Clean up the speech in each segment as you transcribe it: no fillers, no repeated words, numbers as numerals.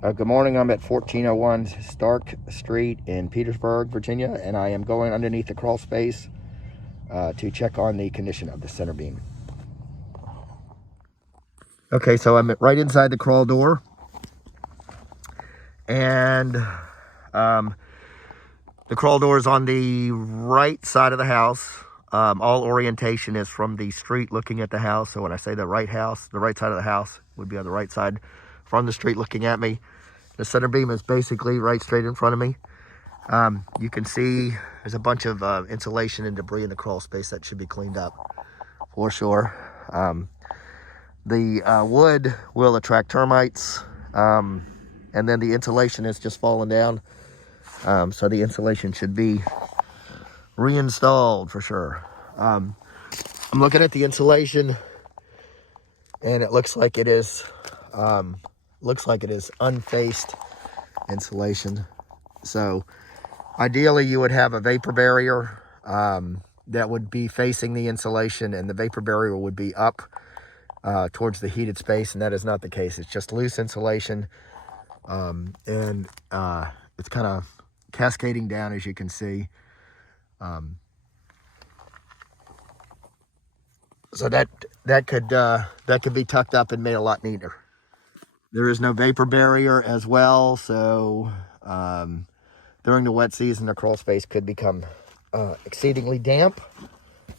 Good morning. I'm at 1401 Stark Street in Petersburg, Virginia, and I am going underneath the crawl space to check on the condition of the center beam. Okay, so I'm right inside the crawl door, and the crawl door is on the right side of the house. All orientation is from the street looking at the house. So when I say the right side of the house would be on the right side from the street looking at me. The center beam is basically right straight in front of me. You can see there's a bunch of insulation and debris in the crawl space that should be cleaned up for sure. The wood will attract termites, and then the insulation is just falling down. So the insulation should be reinstalled for sure. I'm looking at the insulation, and it looks like it is unfaced insulation. So ideally you would have a vapor barrier that would be facing the insulation, and the vapor barrier would be up towards the heated space, and that is not the case. It's just loose insulation, and it's kind of cascading down, as you can see. So that could be tucked up and made a lot neater. There is no vapor barrier as well, so during the wet season, the crawl space could become exceedingly damp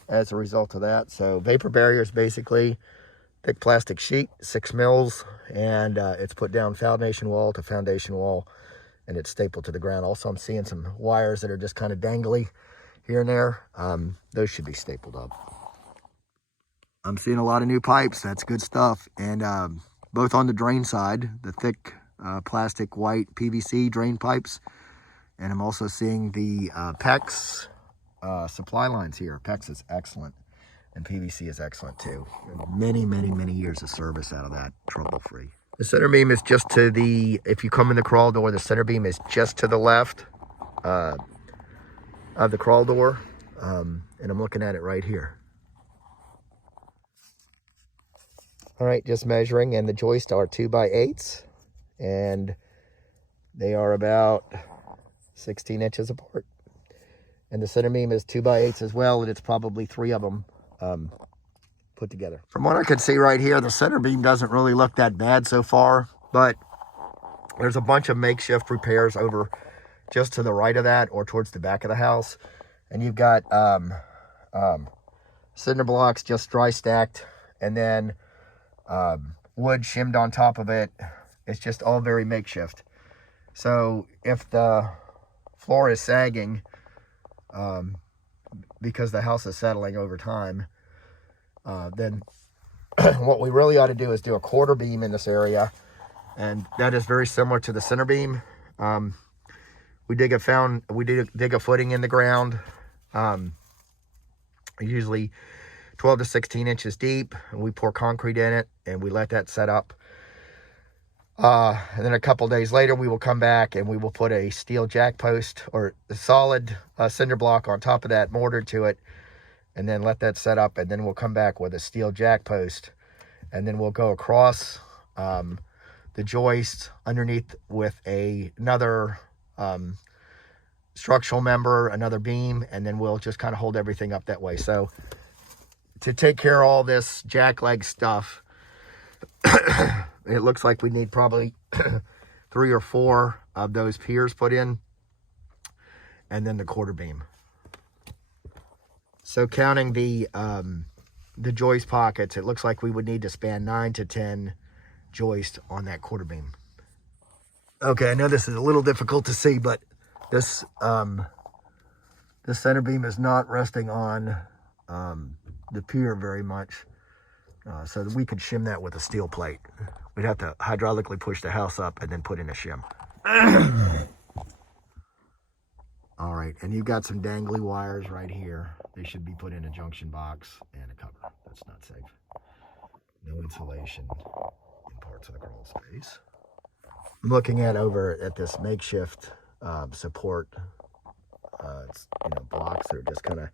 as a result of that. So vapor barrier is basically thick plastic sheet, 6 mils, and it's put down foundation wall to foundation wall, and it's stapled to the ground. Also, I'm seeing some wires that are just kind of dangly here and there. Those should be stapled up. I'm seeing a lot of new pipes. That's good stuff. And both on the drain side, the thick plastic white PVC drain pipes, and I'm also seeing the PEX supply lines here. PEX is excellent, and PVC is excellent too. Many, many, many years of service out of that, trouble-free. The center beam is just to the, if you come in the crawl door, the center beam is just to the left of the crawl door, and I'm looking at it right here. All right, just measuring, and the joists are 2x8s, and they are about 16 inches apart. And the center beam is 2x8s as well, and it's probably 3 of them put together. From what I can see right here, the center beam doesn't really look that bad so far, but there's a bunch of makeshift repairs over just to the right of that or towards the back of the house. And you've got cinder blocks just dry stacked, and then wood shimmed on top of it. It's just all very makeshift. So if the floor is sagging because the house is settling over time, then what we really ought to do is do a quarter beam in this area, and that is very similar to the center beam. We dig a footing in the ground, usually 12 to 16 inches deep, and we pour concrete in it, and we let that set up. And then a couple days later, we will come back and we will put a steel jack post or a solid cinder block on top of that, mortared to it, and then let that set up. And then we'll come back with a steel jack post, and then we'll go across the joist underneath with another structural member, another beam, and then we'll just kind of hold everything up that way. So to take care of all this jack leg stuff, it looks like we need probably 3 or 4 of those piers put in, and then the quarter beam. So counting the joist pockets, it looks like we would need to span 9 to 10 joists on that quarter beam. Okay, I know this is a little difficult to see, but this center beam is not resting on the pier very much, so that we could shim that with a steel plate. We'd have to hydraulically push the house up and then put in a shim. All right, and you've got some dangly wires right here. They should be put in a junction box and a cover. That's not safe. No insulation in parts of the crawl space. I'm looking over at this makeshift support. It's blocks that are just kind of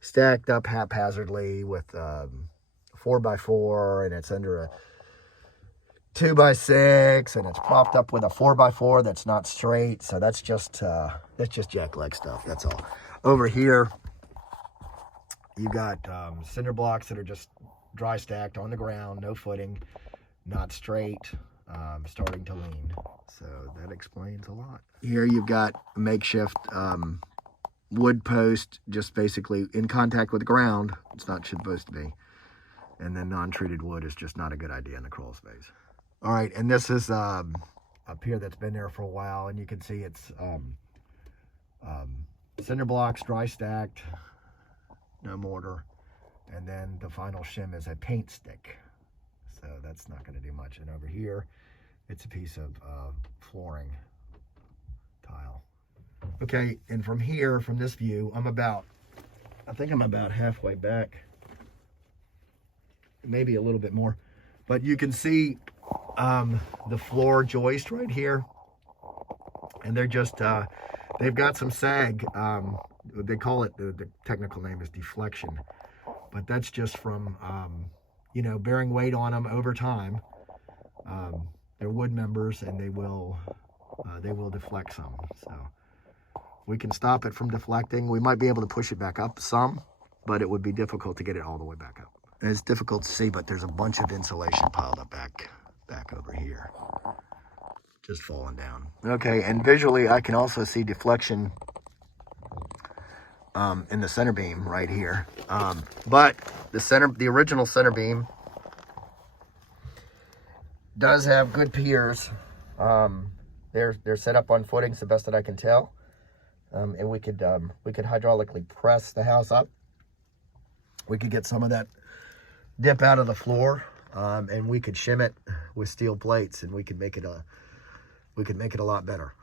stacked up haphazardly with 4x4, and it's under 2x6, and it's propped up with a 4x4 that's not straight. So that's just jackleg stuff. That's all. Over here, you got cinder blocks that are just dry stacked on the ground, no footing, not straight, starting to lean. So that explains a lot. Here you've got a makeshift wood post, just basically in contact with the ground. It's not supposed to be. And then non-treated wood is just not a good idea in the crawl space. All right, and this is a pier that's been there for a while, and you can see it's cinder blocks, dry stacked, no mortar, and then the final shim is a paint stick. So that's not going to do much. And over here, it's a piece of flooring tile. Okay, and from here, from this view, I think I'm about halfway back, maybe a little bit more, but you can see the floor joist right here, and they're just they've got some sag. They call it, the technical name is deflection, but that's just from you know, bearing weight on them over time. They're wood members, and they will deflect some. So we can stop it from deflecting. We might be able to push it back up some, but it would be difficult to get it all the way back up. And it's difficult to see, but there's a bunch of insulation piled up back over here, just falling down. Okay, and visually I can also see deflection in the center beam right here. But the original center beam does have good piers. They're set up on footings, the best that I can tell. And we could hydraulically press the house up. We could get some of that dip out of the floor, and we could shim it with steel plates, and we could make it a lot better.